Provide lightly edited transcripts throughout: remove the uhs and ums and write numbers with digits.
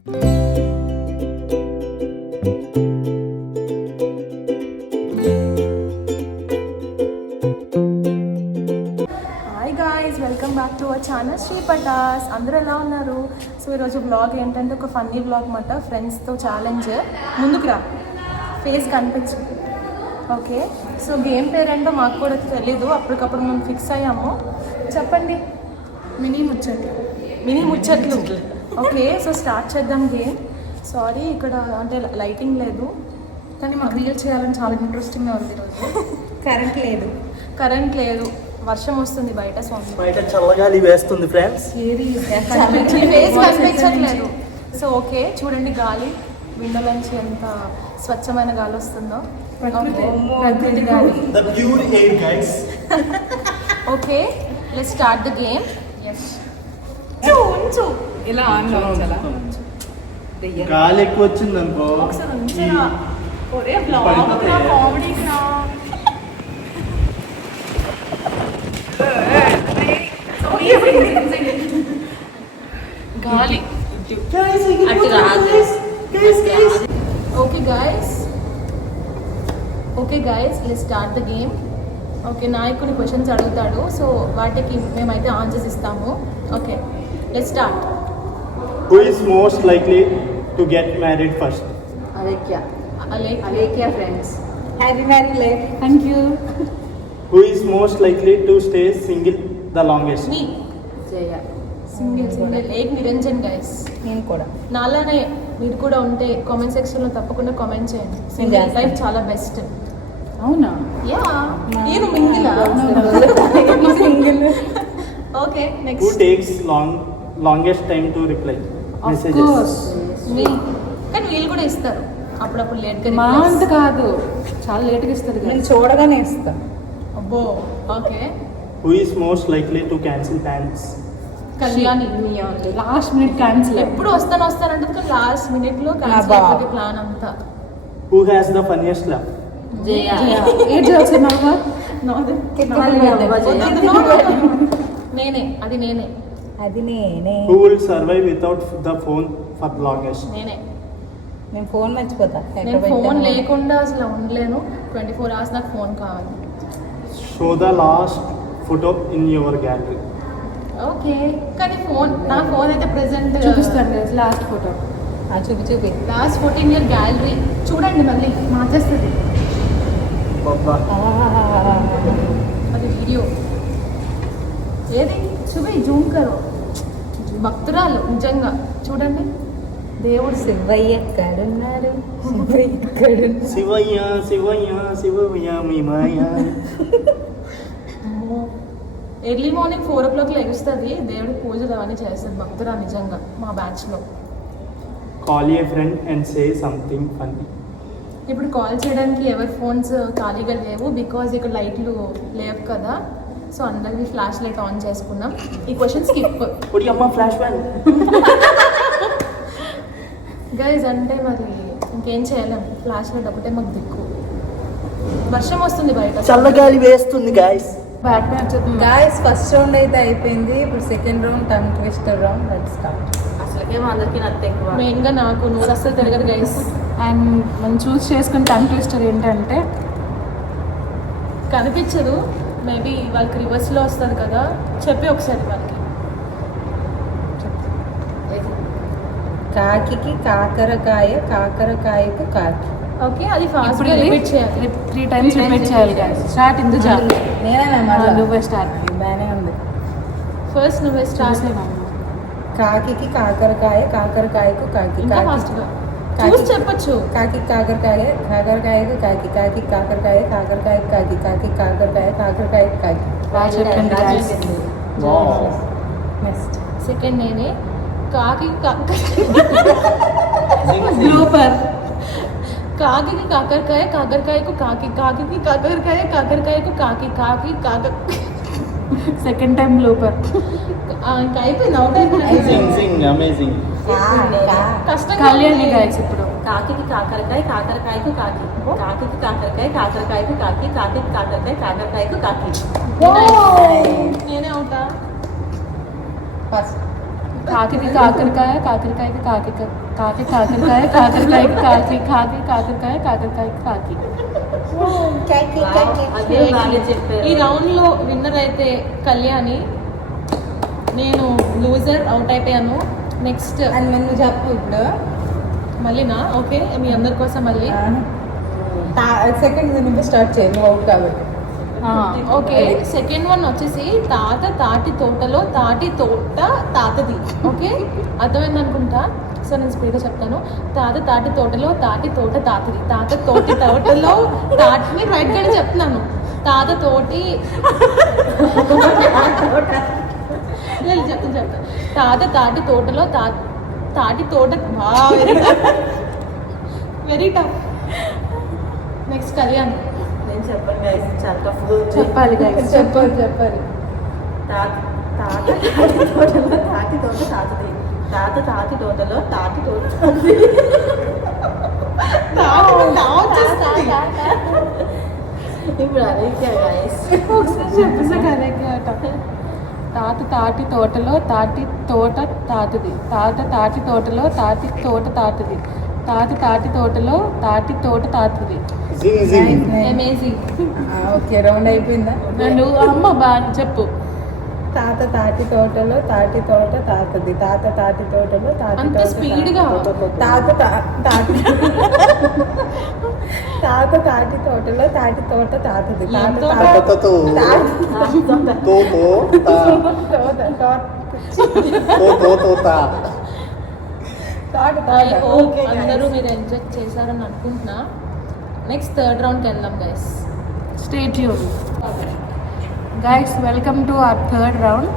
Hi guys, welcome back to our channel Shri Patas. అందరూ ఎలా ఉన్నారు? సో ఈరోజు బ్లాగ్ ఏంటంటే ఒక ఫన్నీ బ్లాగ్ అన్నమాట. ఫ్రెండ్స్తో ఛాలెంజ్. ముందుకు రా, ఫేస్ కనిపించు. ఓకే, సో గేమ్ పేరేంటో మాకు కూడా తెలీదు, అప్పటికప్పుడు మేము ఫిక్స్ అయ్యాము. చెప్పండి. మినీ ముచ్చట్లు. మినీ ముచ్చట్లు. ఓకే, సో స్టార్ట్ చేద్దాం గేమ్. సారీ, ఇక్కడ అంటే లైటింగ్ లేదు, కానీ మాకు రీల్ చేయాలని చాలా ఇంట్రెస్టింగ్గా ఉంది ఈరోజు. కరెంట్ లేదు, వర్షం వస్తుంది బయట. సో బయట చల్లగాలి వేస్తుంది ఫ్రెండ్స్. ఫేస్ కనిపించట్లేదు. సో ఓకే, చూడండి గాలి విండోలోంచి ఎంత స్వచ్ఛమైన గాలి వస్తుందో. ప్రకృతి గాలి. The pure air, guys. Okay, let's start the game. ఉంచు ఇలా ఆన్ కావాలా? గాలి ఎక్కువ వచ్చింది అనుకో. ఒకసారి ఉంచరా. ఒరే బ్లాగ్ రా, కామెడీ రా. గాలి okay guys, let's start the game. Okay, నాయకుడు క్వశ్చన్స్ అడుగుతాడు, సో వాటికి మేమైతే ఆన్సర్స్ ఇస్తాము. Okay, let's start. Who is most likely to get married first? Alekia friends. Happy married life. Thank you. Who is most likely to stay single the longest? మీ Jaya. Single ఏక్ Niranjan guys. నేను కూడా. నాలానే మీరు కూడా ఉంటే comment సెక్షన్లో తప్పకుండా comment చేయండి. నేను సింగిల్ చేస్తాను. లైఫ్ చాలా బెస్ట్. అవునా? యా, నేను మింగిలా. Single. Okay, Who next. takes longest time to reply Of messages? course. మీ కానీ వీళ్ళు కూడా ఇస్తారు అప్పుడప్పుడు లేట్గా. మా అంత కాదు, చాలా లేట్గా ఇస్తారు కదా. నేను చూడగానే ఇస్తా. అబ్బో. Okay, Who is most likely to cancel plans? Kalyani. Last minute cancel. ఎప్పుడు వస్తానంటుంది కానీ లాస్ట్ మినిట్ లో నా క్యాన్సిల్ బావ. అయిపోతే ప్లాన్ అంతా. Who has the funniest laugh? జయ. ఏం చేస్తున్నావా? నేనే, అది నేనే. అది నేనే. Who will survive without the phone for the longest? నేనే. నేను ఫోన్ మర్చిపోతా. నేను ఫోన్ లేకుండా అసలు ఉండలేను. 24 hours నాకు ఫోన్ కావాలి. Show the last photo in your gallery. Okay, కానీ నా ఫోన్ అయితే ప్రెసెంట్ చూపిస్తాను కదా లాస్ట్ ఫోటో. చూపి. లాస్ట్ 14 year గ్యాలరీ చూడండి, మళ్ళీ మార్చేస్తుంది Baba. అది వీడియో. ఏది చూపి, జూమ్ కరో. భక్తురాలు నిజంగా చూడండి. దేవుడు శివయ్య ఎక్కడున్నారు? శివయ్య ఎక్కడున్నారు? శివయ్య శివయ్య శివయ్య మీ మాయ. ఎర్లీ మార్నింగ్ 4 o'clock లెగుస్తుంది, దేవుడి పూజలు అవన్నీ చేస్తుంది. భక్తురా నిజంగా మా బ్యాచ్లో. Call a friend and say something funny. ఇప్పుడు కాల్ చేయడానికి ఎవరి ఫోన్స్ ఖాళీగా లేవు, బికాజ్ ఇక్కడ లైట్లు లేవు కదా. సో అందరికీ ఫ్లాష్ లైట్ ఆన్ చేసుకున్నాం. ఈ question skip Put your flash ban. Guys. అంటే మరి ఇంకేం చేయలేం, ఫ్లాష్ లైట్ ఒకటే మాకు దిక్కు. వర్షం వస్తుంది బయట. చల్లగాలి వేస్తుంది గాయస్. బ్యాట్ మ్యాచ్ వచ్చేస్తుంది. గాయస్, ఫస్ట్ రౌండ్ అయితే అయిపోయింది. ఇప్పుడు second round, tongue twister round. Let's start. అసలుకేమో అందరికీ నత్త ఎక్కువ. మెయిన్గా నాకు నోరు అస్సలు తిరగదు గైస్. అండ్ మనం చూస్ చేసుకున్న టంగ్ ట్విస్టర్ ఏంటంటే కనిపించదు, మేబీ వాళ్ళకి రివర్స్లో వస్తుంది కదా. చెప్పి ఒకసారి వాళ్ళకి. కాకికి కాకరకాయ, కాకరకాయకు కాకి. ఓకే, అది ఫాస్ట్ ఇప్పుడు రిపీట్ చేయాలి. 3 times రిపీట్ చేయాలి guys. స్టార్ట్ ఇందుజా. నేనే నువ్వే స్టార్ట్. బాగానే ఉంది. ఫస్ట్ నువ్వే స్టార్ట్. కాకికి కాకరకాయ, కాకరకాయకు కాకి. ఇంకా కాకి ఫాస్ట్గా చూసి చెప్పచ్చు. కాకి కాకరకాయ, కాకరకాయకు కాకి. కాకి కాకరకాయ, కాకరకాయకు కాకి. కాకి కాకరకాయ, కాకరకాయకు కాకి. బాగా చెప్పండి guys. నెక్స్ట్ సెకండ్ నేనే. కాకి బ్లూపర్. కాకికి కాకరకాయ, కాకరకాయకు కాకి. కాకికి కాకరకాయ, కాకరకాయకు కాకి. కాకి సెకండ్ టైం బ్లూపర్. ఇంకా అయిపోయింది, అవుట్ అయిపోయింది. Amazing. కష్టంగా కళ్యాణి ఉంది. guys ఇప్పుడు. కాకికి కాకరకాయ, కాకరకాయకు కాకి. కాకికి కాకరకాయ, కాకరకాయకు కాకి. కాకికి కాకరకాయ, కాకరకాయకు కాకి. నేనే అవుతా. ఫస్ట్ కాకికి కాకరకాయ కాకరకాయకి కాకి కాకి కాకరకాయ కాకరకాయకి కాకి కాకి కాకరకాయ కాకరకాయకి కాకి. అదే బాగా చెప్పారు. ఈ రౌండ్లో విన్నర్ అయితే కళ్యాణి, నేను లూజర్ అవుట్ అయిపోయాను. నెక్స్ట్ అని నువ్వు చెప్పు ఇప్పుడు. మళ్ళీనా? ఓకే, మీ అందరి కోసం మళ్ళీ. సెకండ్ నుంచి స్టార్ట్ చేయి, నువ్వు అవుట్ కాబట్టి. ఓకే, సెకండ్ వన్ వచ్చేసి తాత తాటి తోటలో తాటి తోట తాతది. ఓకే, అర్థమైంది అనుకుంటా. సో నేను స్పీడ్గా చెప్తాను. తాత తాటి తోటలో తాటి తోట తాతది. తాత తోటి తోటలో తాటిని రైట్ గానే చెప్తున్నాను. తాత తోటి చెప్తాను. తాత తాటి తోటలో తాటి తోట. Very tough. నెక్స్ట్ కళ్యాణ్. నేను చెప్పండి guys, చాలా టఫ్గా ఉంది. చెప్పాలి guys. చెప్పాలి. తాత తాటి తోటలో తాటి తోట తాతది. తాత తాటి తోటలో తాటి తోట తాతది. ఇప్పుడు అదే గైస్. తాత తాటి తోటలో తాటి తోట తాతది. తాత తాటి తోటలో తాటి తోట తాతది. తాత తాటి తోటలో తాటి తోట తాతది. జింగ్ జింగ్. అమేజింగ్. ఓకే, రౌండ్ అయిపోయిందా? నన్ను అమ్మ బాగా చెప్పు. తాత తాటి తోటలో తాటి తోట తాతది. తాత తాటి తోటలో తాటి అంత తోట స్పీడ్గా. తాత తాటి తాత తాటి తోటలో తాటి తోట తాతది. తాత ఎంతో తాటి తో తో తో తా తో తో తా. I hope అందరూ మీరు ఎంజాయ్ చేశారని అనుకుంటున్నా. నెక్స్ట్ థర్డ్ రౌండ్కి వెళ్దాం guys. Stay tune. Guys, welcome to our third round,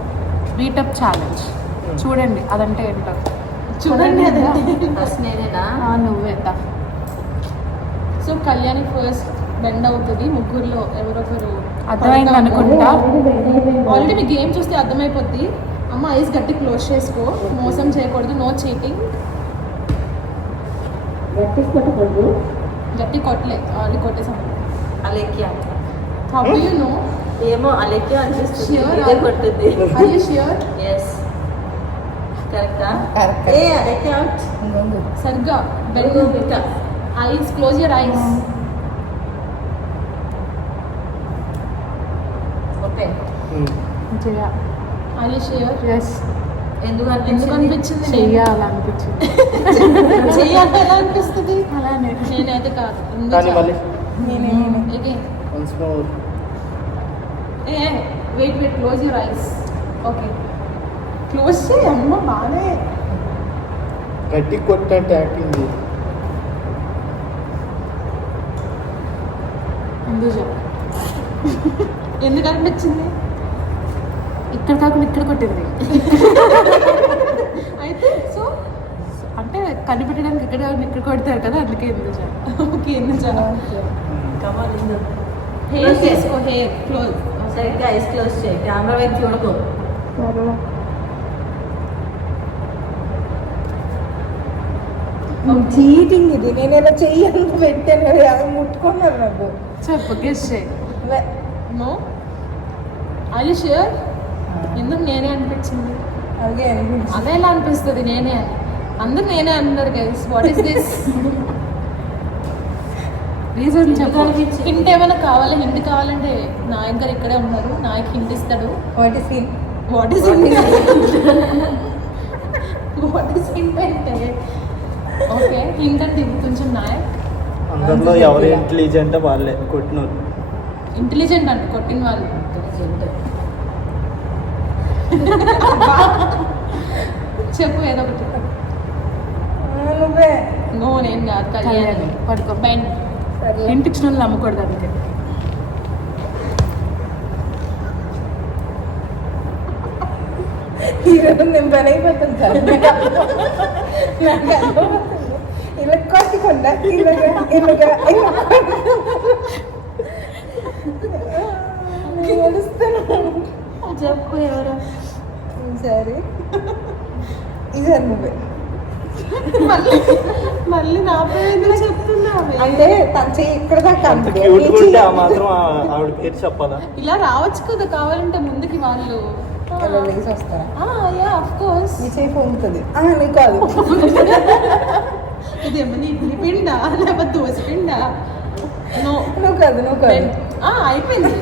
beat up challenge. చూడండి అదంటే ఏంటో. చూడండి ఫస్ట్ నేనేనా? నువ్వే దా. సో కళ్యాణి ఫస్ట్ బెండ్ అవుతుంది. ముగ్గురులో ఎవరొకరు అర్థమైంది అనుకుంటా. ఆల్రెడీ మీ గేమ్ చూస్తే అర్థమైపోద్ది. అమ్మ ఐస్ గట్టి క్లోజ్ చేసుకో, మోసం చేయకూడదు, నో చీటింగ్. గట్టి కొట్టలే, ఆల్రెడీ కొట్టేసాం. Alekhya. How do you know? ఏమో అలేఖ్య అనిపిస్తుంది. Sure, ఇదే కొట్టింది. Are you sure? ఎస్, కరెక్టా? Correct. ఏ అలేఖ్య అవుట్. సరిగ్గా బెండ్. ఇంకా eyes close your eyes. Okay. Are you sure? Yes. ఎందుకు ఎందుకు అనిపించింది? అనిపించింది? చెయ్యాలనిపించింది. చెయ్యాలి ఎలా అనిపిస్తుంది? అలానే. నేనైతే కాదు. కానీ మళ్ళీ Again. Once more. Wait close your eyes. Okay, close చేయి. అమ్మ బాగానే. గట్టి కొట్టినట్టు యాక్టింగ్ చేయి. ఎందుకు చెప్పు. ఎందుకు అనిపించింది? ఇక్కడ కాకుండా ఇక్కడ కొట్టింది. అయితే సో అంటే కనిపెట్టడానికి ఇక్కడ కొడతారు కదా, అందుకే ఎందుకు చెప్పు. ఓకే, ఎందుకు చాలా కమాల్ ఇందు. హెయిర్ చేసుకో. Hair close. సరిగ్గా ఐస్ క్లోజ్ చేయి. కెమెరా వైపు చూడకు. చీటింగ్ ఇది. నేను ఇలా చెయ్యి పెట్టాను, అది ముట్టుకున్నారు నాకు. చెప్పు, గెస్ చేయి. నో. Are you sure? ఎందుకు నేనే అనిపించింది? అలాగే అనిపించింది. అదే ఎలా అనిపిస్తుంది నేనే అని? అందరు నేనే అన్నారు guys. What is this? Reason చెప్పు. హింట్ ఏమైనా కావాలి? హింట్ కావాలంటే నాయక్ గారు ఇక్కడే ఉన్నారు. నాయక్ హింట్ ఇస్తాడు. What is in? What is hint? What is hint అంటే ఓకే, హింట్ అంటే ఇది కొంచెం నాయక్. అందరిలో ఎవరు ఇంటెలిజెంట్ వాళ్ళే కొట్టినారు. ఇంటెలిజెంట్ అంటే కొట్టిన వాళ్ళు. చెప్పు ఏదో ఒకటి. నువ్వే. నో, నేను కాదు. కళ్యాణి. పడుకో. బెండ్. ఇంటి ఇచ్చిన వాళ్ళు నమ్మకూడదు అందుకే. ఈరోజు నేను పని అయిపోతాను సార్. నాకు అర్థమవుతుంది. ఇలా కొట్టకుండా ఇలాగా ఇలాగా ఏడుస్తాను. చెప్పు ఎవరు? సరే, ఇది నువ్వే. మళ్ళీ నా పేరు చెప్తున్నావే. అంటే తన చెయ్యి ఇక్కడ దాకా అంత అంతే. క్యూట్ ఉంటే ఆ మాత్రం ఆవిడ పేరు చెప్పాలా? ఇలా రావచ్చు కదా కావాలంటే ముందుకి వాళ్ళు. ఎలా లేచి వస్తారా? Yeah of course. నీ చేయి పొంగుతుంది. నీకు కాదు. ఇది ఏమన్నా ఇడ్లీ పిండా లేకపోతే దోశ పిండా? నువ్వు కాదు. అయిపోయింది.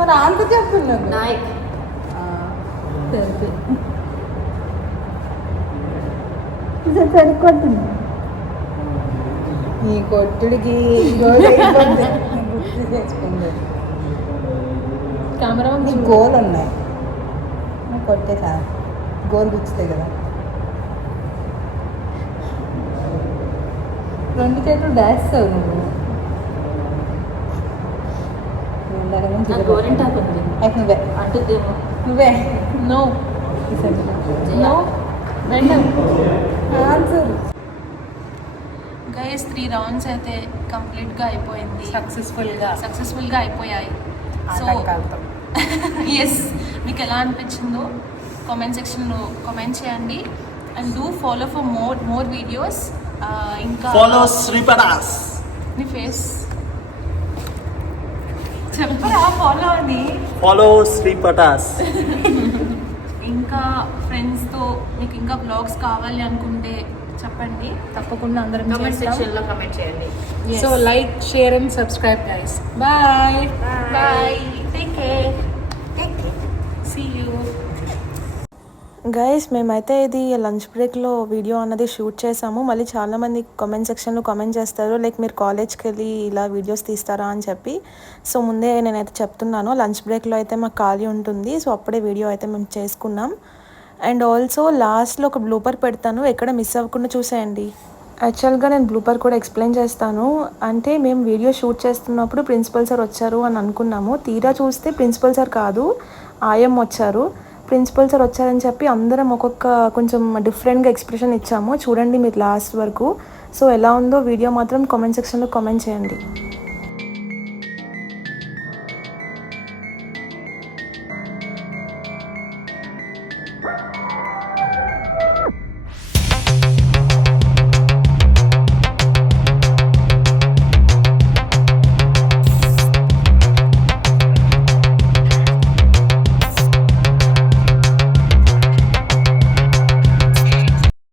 మరి అంత చెప్తున్నాను. నాయక్ సరికొట్టింది నీ కొట్టుడికి రోజు అయిపోద్ది. గుర్తు తెచ్చుకుంది. కెమెరా నీ గోల్ ఉన్నాయి, నువ్వు కొట్టేసా గోల్ గుచ్చుతాయి కదా. 2 చేతులు డాస్తావు నువ్వు. నా గోరింటాకు ఉంది అయితే నువ్వే అంటుద్దేమో. నువ్వే no no answer. Guys 3 rounds అయితే కంప్లీట్గా అయిపోయింది. సక్సెస్ఫుల్గా అయిపోయాయి. సో ఎస్, మీకు ఎలా అనిపించిందో కామెంట్ సెక్షన్లో కామెంట్ చేయండి. And do follow for more videos. ఇంకా Follow Sripadas. నీ ఫేస్ చెప్పరా ఫాలో అని. Follow Sripadas. ఇంకా ఫ్రెండ్స్తో మీకు ఇంకా బ్లాగ్స్ కావాలి అనుకుంటే చెప్పండి, తప్పకుండా అందరం కామెంట్ చేస్తాం. సెక్షన్లో కామెంట్ చేయండి. So like, share and subscribe guys. Bye. Bye, take care, see you. Guys మేమైతే ఇది లంచ్ బ్రేక్లో వీడియో అన్నది షూట్ చేసాము. మళ్ళీ చాలామంది కామెంట్ సెక్షన్లో కామెంట్ చేస్తారు లైక్ మీరు కాలేజ్కి వెళ్ళి ఇలా వీడియోస్ తీస్తారా అని చెప్పి. సో ముందే నేనైతే చెప్తున్నాను, లంచ్ బ్రేక్లో అయితే మాకు ఖాళీ ఉంటుంది. సో అప్పుడే వీడియో అయితే మేము చేసుకున్నాం. అండ్ ఆల్సో లాస్ట్లో ఒక బ్లూపర్ పెడతాను, ఎక్కడ మిస్ అవ్వకుండా చూసేయండి. యాక్చువల్గా నేను బ్లూపర్ కూడా ఎక్స్ప్లెయిన్ చేస్తాను. అంటే మేము వీడియో షూట్ చేస్తున్నప్పుడు ప్రిన్సిపల్ సార్ వచ్చారు అని అనుకున్నాము. తీరా చూస్తే ప్రిన్సిపల్ సార్ కాదు, ఆయమ్మ వచ్చారు. ప్రిన్సిపల్ సార్ వచ్చారని చెప్పి అందరం ఒక్కొక్క కొంచెం డిఫరెంట్గా ఎక్స్ప్రెషన్ ఇచ్చాము. చూడండి మీరు లాస్ట్ వరకు. సో ఎలా ఉందో వీడియో మాత్రం కామెంట్ సెక్షన్లో కామెంట్ చేయండి.